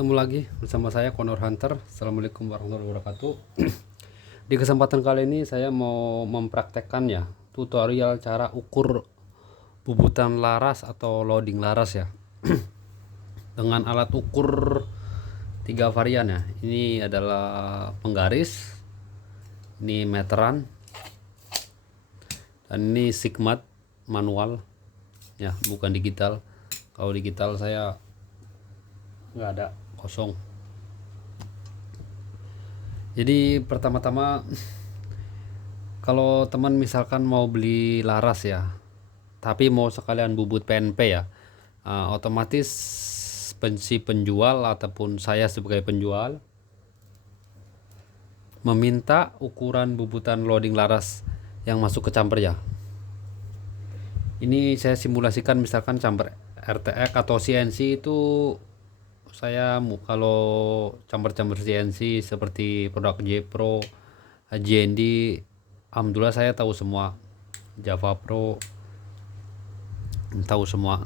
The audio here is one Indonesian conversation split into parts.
Ketemu lagi bersama saya Connor Hunter. Assalamualaikum warahmatullahi wabarakatuh. Di kesempatan kali ini saya mau mempraktekkan ya tutorial cara ukur bubutan laras atau loading laras ya dengan alat ukur 3 varian ya. Ini adalah penggaris, ini meteran, dan ini sigmat manual ya, bukan digital. Kalau digital saya nggak ada, kosong. Jadi pertama-tama kalau teman misalkan mau beli laras ya, tapi mau sekalian bubut PNP ya, otomatis si penjual ataupun saya sebagai penjual meminta ukuran bubutan loading laras yang masuk ke chamber ya. Ini saya simulasikan misalkan chamber RTX atau CNC itu saya kalau chamber-chamber CNC seperti produk J Pro, JND, alhamdulillah saya tahu semua. Java Pro tahu semua.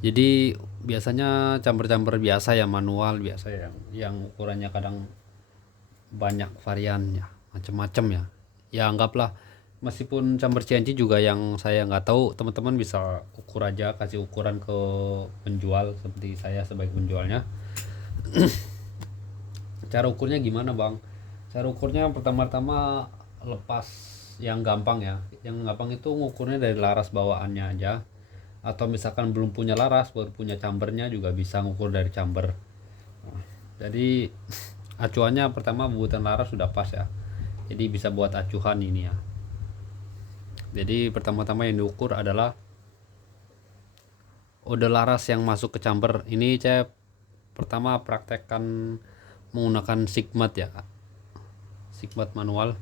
Jadi biasanya chamber-chamber biasa ya, manual biasa yang ukurannya kadang banyak variannya, macam-macam ya. Ya anggaplah meskipun chamber CNC juga yang saya nggak tahu, teman-teman bisa ukur aja, kasih ukuran ke penjual seperti saya sebagai penjualnya. Cara ukurnya gimana bang? Cara ukurnya pertama-tama lepas yang gampang ya. Yang gampang itu ngukurnya dari laras bawaannya aja. Atau misalkan belum punya laras, baru punya chambernya juga bisa ngukur dari chamber. Jadi acuannya pertama bubutan laras sudah pas ya. Jadi bisa buat acuan ini ya. Jadi pertama-tama yang diukur adalah udah laras yang masuk ke chamber. Ini saya pertama praktekkan menggunakan sigmat ya, sigmat manual.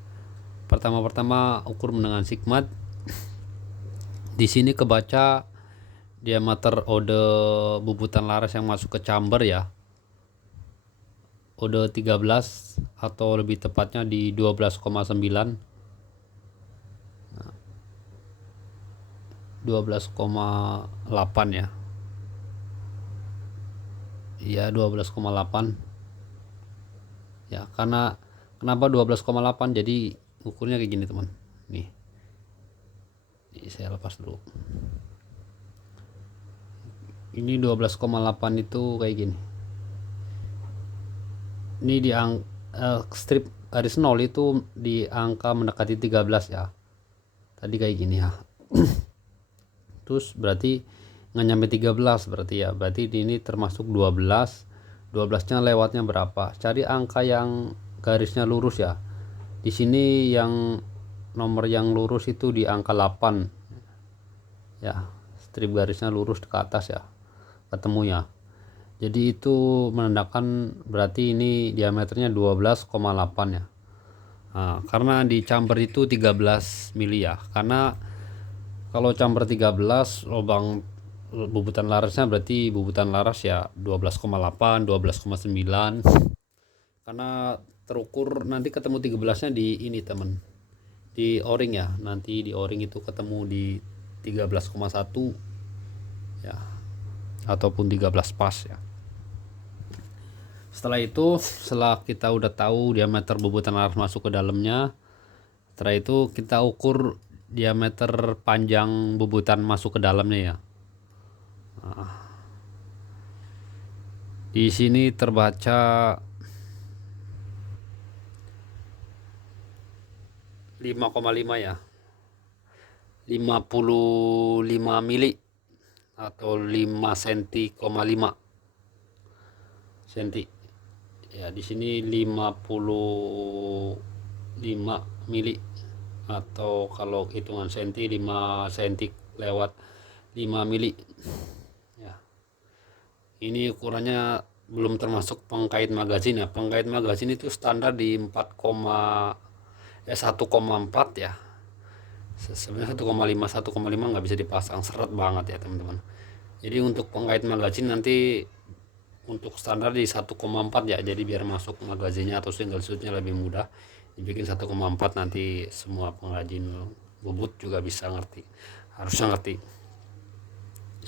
Pertama ukur dengan sigmat. Di sini kebaca diameter ode bubutan laras yang masuk ke chamber ya, ode 13 atau lebih tepatnya di 12,9, 12,8 ya. Iya 12,8 ya. Karena kenapa 12,8? Jadi ukurnya kayak gini teman. Nih saya lepas dulu. Ini 12,8 itu kayak gini. Ini di strip garis 0 itu di angka mendekati 13 ya. Tadi kayak gini ya. Terus berarti nggak nyampe 13 berarti ya. Berarti ini termasuk 12. 12-nya lewatnya berapa? Cari angka yang garisnya lurus ya. Di sini yang nomor yang lurus itu di angka 8. Ya, strip garisnya lurus ke atas ya. Ketemu ya. Jadi itu menandakan berarti ini diameternya 12,8 ya. Nah, karena di chamber itu 13 mili ya. Karena kalau chamber 13 lubang bubutan larasnya berarti bubutan laras ya 12,8, 12,9. Karena terukur nanti ketemu 13-nya di ini teman, di o-ring ya. Nanti di o-ring itu ketemu di 13,1 ya, ataupun 13 pas ya. Setelah kita udah tahu diameter bubutan laras masuk ke dalamnya, setelah itu kita ukur diameter panjang bubutan masuk ke dalamnya ya. Nah, di sini terbaca 5,5 ya, 55 mili atau 5 cm,5 cm ya. Di sini 55 mili atau kalau hitungan senti 5 cm lewat 5 mili ya. Ini ukurannya belum termasuk pengkait magazin ya. Pengkait magazin itu standar di 1,4 ya. Sebenarnya 1,5 nggak bisa dipasang, seret banget ya teman-teman. Jadi untuk pengkait magazin nanti untuk standar di 1,4 ya. Jadi biar masuk magazinnya atau single shootnya lebih mudah, dibikin 1,4. Nanti semua pengrajin bubut juga bisa ngerti, harusnya ngerti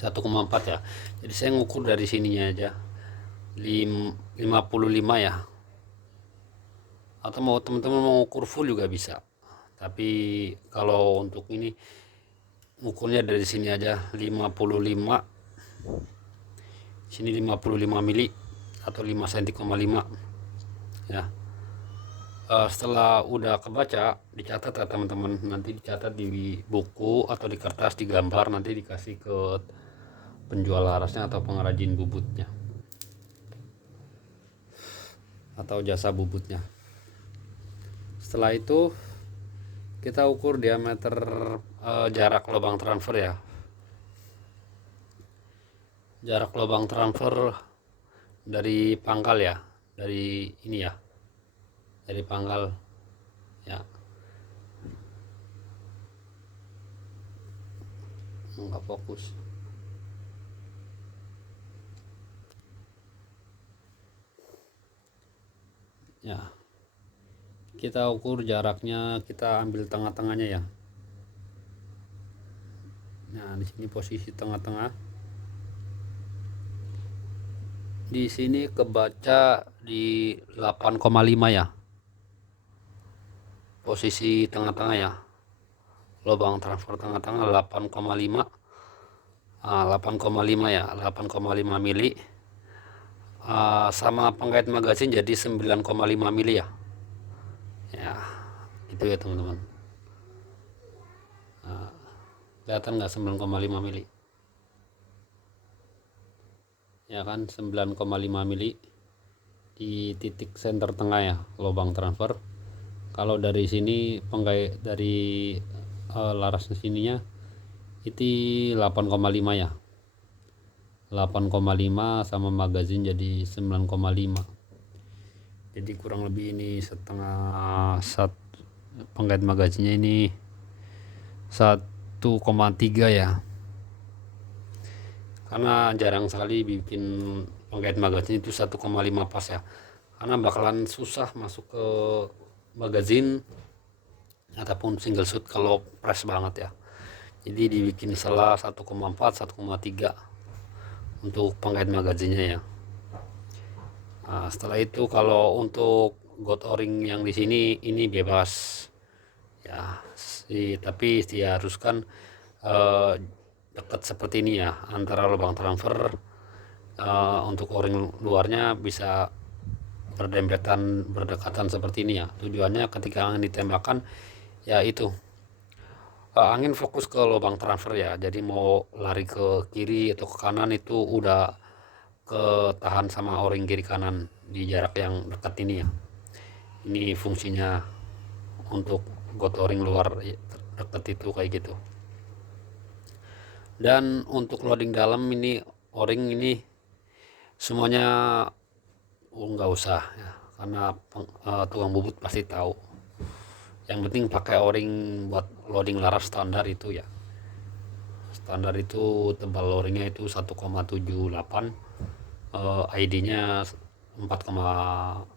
1,4 ya. Jadi saya ngukur dari sininya aja. 55 ya, atau mau teman-teman mau ukur full juga bisa, tapi kalau untuk ini ukurnya dari sini aja 55, sini 55 mili atau 5 cm,5 ya. Setelah udah kebaca dicatat ya teman-teman, nanti dicatat di buku atau di kertas, digambar, nanti dikasih ke penjual larasnya atau pengrajin bubutnya atau jasa bubutnya. Setelah itu kita ukur diameter jarak lubang transfer ya, jarak lubang transfer dari pangkal ya, dari ini ya, dari pangkal ya, nggak fokus ya. Kita ukur jaraknya, kita ambil tengah-tengahnya ya. Nah, di sini posisi tengah-tengah. Di sini kebaca di 8,5 ya. Posisi tengah-tengah ya. Lubang transfer tengah-tengah 8,5. 8,5 ya, 8,5 mili. Sama pengkait magazin jadi 9,5 mili ya. Ya, gitu ya teman-teman. Kelihatan nggak 9,5 mili? Ya kan, 9,5 mili di titik center tengah ya, lubang transfer. Kalau dari sini pengkait dari laras sininya itu 8,5 ya. 8,5 sama magazin jadi 9,5. Jadi kurang lebih ini setengah, pengkait magazinnya ini 1,3 ya, karena jarang sekali bikin pengkait magazin itu 1,5 pas ya, karena bakalan susah masuk ke magazin ataupun single shoot kalau press banget ya. Jadi dibikin salah 1,4 1,3 untuk pengkait magazinnya ya. Setelah itu kalau untuk got o-ring yang di sini ini bebas ya, tapi diharuskan dekat seperti ini ya, antara lubang transfer. Untuk o-ring luarnya bisa berdekatan seperti ini ya. Tujuannya ketika angin ditembakkan ya itu angin fokus ke lubang transfer ya, jadi mau lari ke kiri atau ke kanan itu udah ketahan sama o-ring kiri kanan di jarak yang dekat ini ya. Ini fungsinya untuk got o-ring luar dekat itu kayak gitu. Dan untuk loading dalam ini o-ring ini semuanya nggak usah ya, karena tukang bubut pasti tahu. Yang penting pakai o-ring buat loading laras standar itu ya. Standar itu tebal o-ringnya itu 1,78, ID-nya 4,4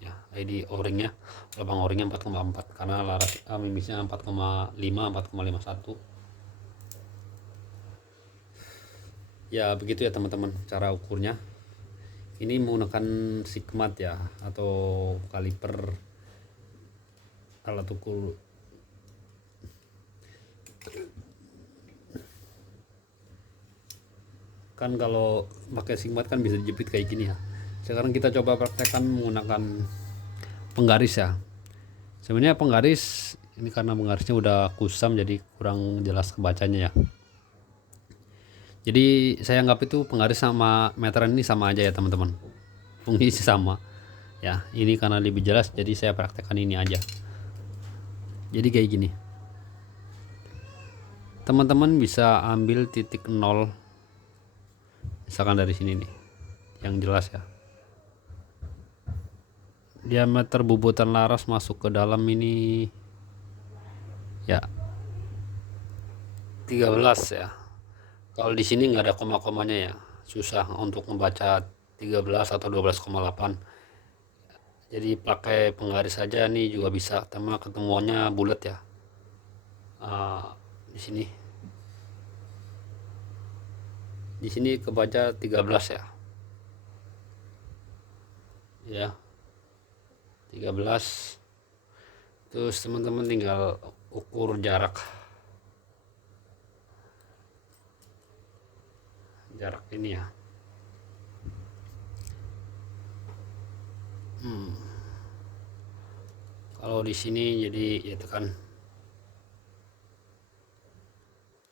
ya, ID o-ringnya, lubang o-ringnya 4,4 karena laras mimisnya 4,5 4,51 ya. Begitu ya teman-teman cara ukurnya. Ini menggunakan sigmat ya, atau kaliper, alat ukur. Kan kalau pakai sigmat kan bisa dijepit kayak gini ya. Sekarang kita coba praktekkan menggunakan penggaris ya. Sebenarnya penggaris ini karena penggarisnya udah kusam jadi kurang jelas kebacanya ya. Jadi saya anggap itu penggaris sama meteran ini sama aja ya teman-teman, fungsi sama ya. Ini karena lebih jelas jadi saya praktekkan ini aja. Jadi kayak gini, teman-teman bisa ambil titik 0 misalkan dari sini nih yang jelas ya. Diameter bubutan laras masuk ke dalam ini ya 13 ya. Kalau di sini nggak ada koma-komanya ya, susah untuk membaca 13 atau 12,8. Jadi pakai penggaris saja nih juga bisa, sama ketemuannya bulat ya. Di sini kebaca 13 ya. ya, 13. Terus teman-teman tinggal ukur jarak ini ya. Kalau di sini jadi ya tekan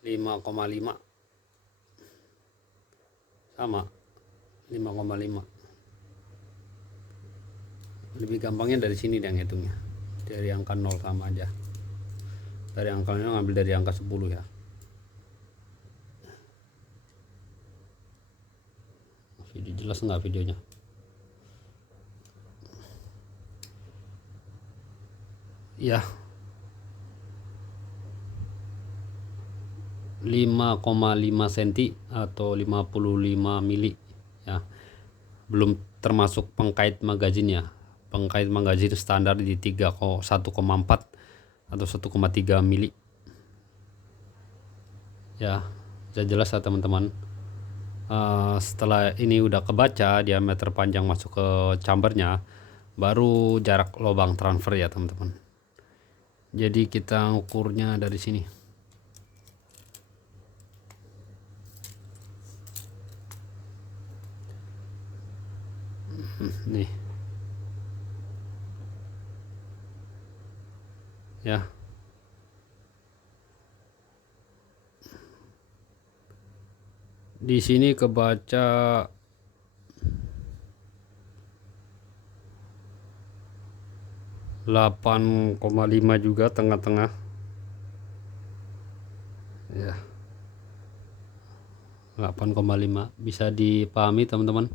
5,5 sama 5,5. Lebih gampangnya dari sini dan hitungnya dari angka 0 sama aja, dari angkanya ngambil dari angka 10 ya. Video jelas nggak videonya? Ya, 5,5 cm atau 55 mili ya, belum termasuk pengkait magazin ya. Pengkait magazin standar di 1,4 atau 1,3 mili ya. Sudah jelas ya teman-teman. Setelah ini udah kebaca diameter panjang masuk ke chambernya, baru jarak lubang transfer ya teman-teman. Jadi kita ukurnya dari sini. Nih ya, di sini kebaca 8,5 juga tengah-tengah ya, 8,5 bisa dipahami teman-teman.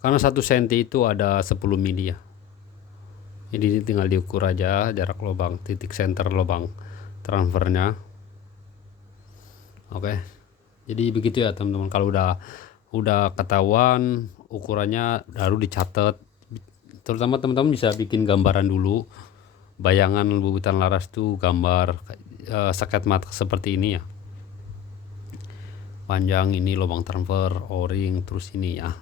Karena 1 cm itu ada 10 mili ya. Jadi tinggal diukur aja jarak lubang, titik center lubang transfernya. Oke. Jadi begitu ya teman-teman. Kalau udah ketahuan ukurannya baru dicatat. Terutama teman-teman bisa bikin gambaran dulu. Bayangan bubutan laras tuh gambar seket mata seperti ini ya. Panjang ini lubang transfer, O-ring, terus ini ya.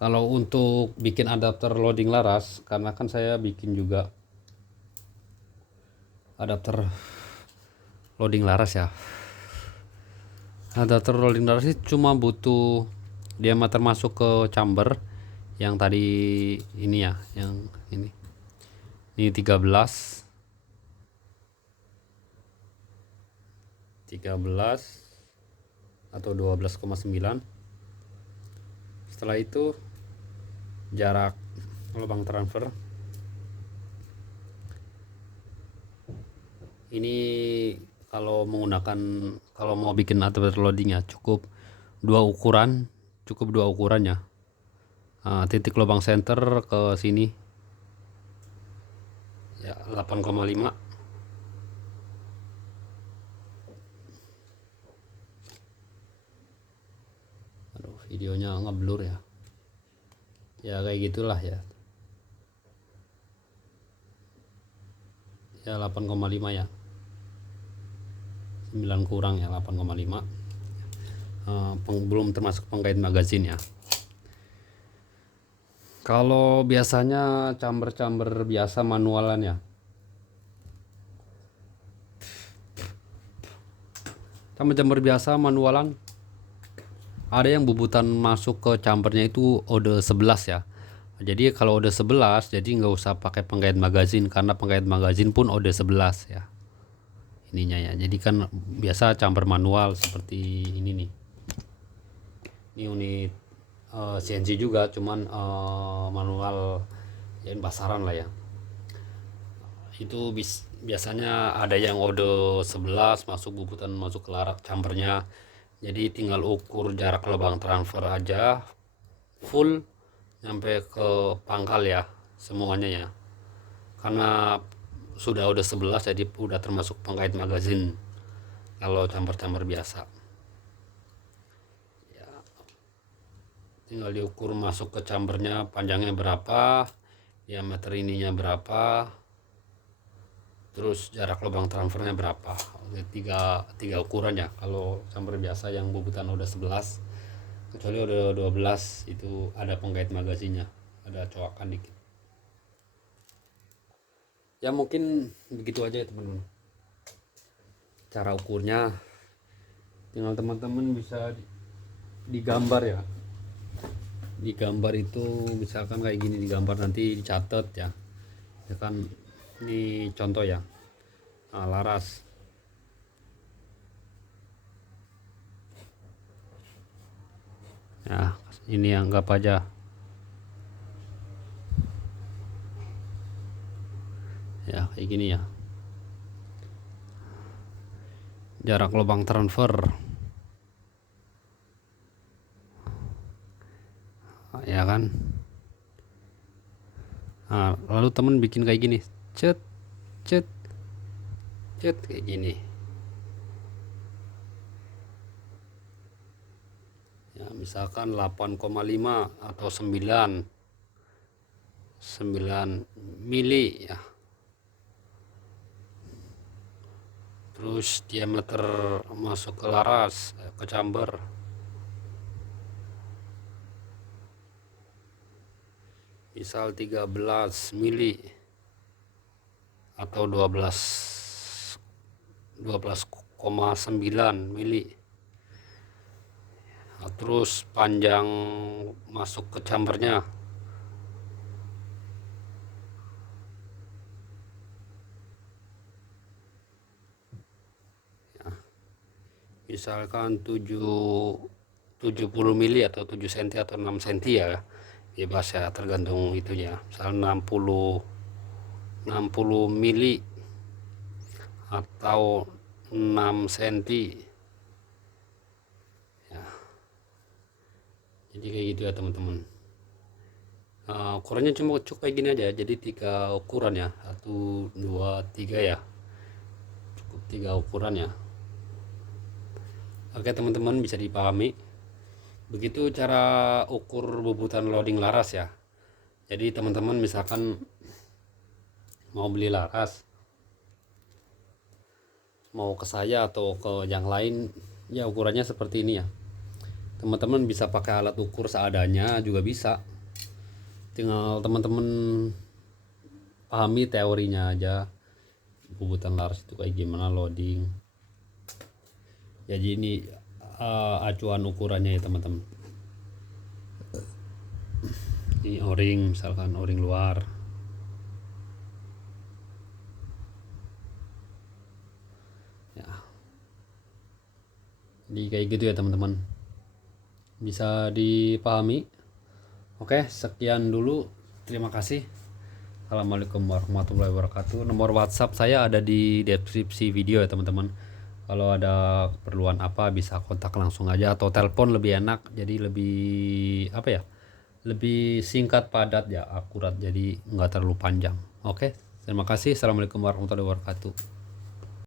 Kalau untuk bikin adapter loading laras, karena kan saya bikin juga adapter loading laras ya. Adapter loading laras ini cuma butuh diameter masuk ke chamber yang tadi ini ya, yang ini 13 atau 12,9. Setelah itu jarak lubang transfer ini, kalau mau bikin adapter loading ya cukup dua ukuran ya. Titik lubang center ke sini ya 8,5. Aduh, videonya ngeblur ya. Ya kayak gitulah ya. Ya 8,5 ya. 9 kurang ya 8,5. Belum termasuk pengkait magazin ya. Kalau biasanya chamber biasa manualan ya. Chamber biasa manualan ada yang bubutan masuk ke chambernya itu ode 11 ya. Jadi kalau ode 11 jadi nggak usah pakai pengkait magazin, karena pengkait magazin pun ode 11 ya ininya ya. Jadi kan biasa chamber manual seperti ini nih. Ini unit CNC juga, cuman manual ya pasaran lah ya. Itu biasanya ada yang ode 11 masuk bubutan masuk ke larak chambernya. Jadi tinggal ukur jarak lubang transfer aja full sampai ke pangkal ya semuanya ya. Karena sudah 11 jadi udah termasuk pengkait magazin kalau chamber biasa. Ya, tinggal diukur masuk ke chambernya panjangnya berapa, diameter ininya berapa, terus jarak lubang transfernya berapa. Tiga ukuran ya kalau chamber biasa yang bubutan udah 11. kecuali udah 12 itu ada penggait magasinya, ada coakan dikit. Ya mungkin begitu aja ya teman-teman, cara ukurnya tinggal teman-teman bisa digambar ya, digambar itu misalkan kayak gini, digambar nanti dicatat ya, ya kan. Ini contoh ya. Nah, laras ya, ini anggap aja ya kayak gini ya, jarak lubang transfer ya kan. Nah, lalu temen bikin kayak gini, cet cet cet kayak gini ya, misalkan 8,5 atau 9 mili ya. Terus diameter masuk ke laras, ke chamber misal 13 mili atau 12,9 mili. Nah, terus panjang masuk ke chambernya ya, misalkan 70 mili atau 7 cm atau 6 cm ya, bebas ya, tergantung itunya. Misal 60 mili atau 6 cm ya. Jadi kayak gitu ya teman-teman. Ukurannya cuma cukup kayak gini aja, jadi 3 ukuran ya, 1 2 3 ya, cukup 3 ukuran ya. Oke teman-teman, bisa dipahami. Begitu cara ukur bobotan loading laras ya. Jadi teman-teman misalkan mau beli laras, mau ke saya atau ke yang lain ya, ukurannya seperti ini ya. Teman-teman bisa pakai alat ukur seadanya juga bisa, tinggal teman-teman pahami teorinya aja, bobotan laras itu kayak gimana loading. Jadi ini acuan ukurannya ya teman-teman. Ini o-ring, misalkan o-ring luar ya. Jadi kayak gitu ya teman-teman, bisa dipahami. Oke, sekian dulu, terima kasih. Assalamualaikum warahmatullahi wabarakatuh. Nomor WhatsApp saya ada di deskripsi video ya teman-teman. Kalau ada keperluan apa bisa kontak langsung aja, atau telepon lebih enak, jadi lebih apa ya, lebih singkat, padat ya, akurat, jadi nggak terlalu panjang. Oke, terima kasih. Assalamualaikum warahmatullahi wabarakatuh.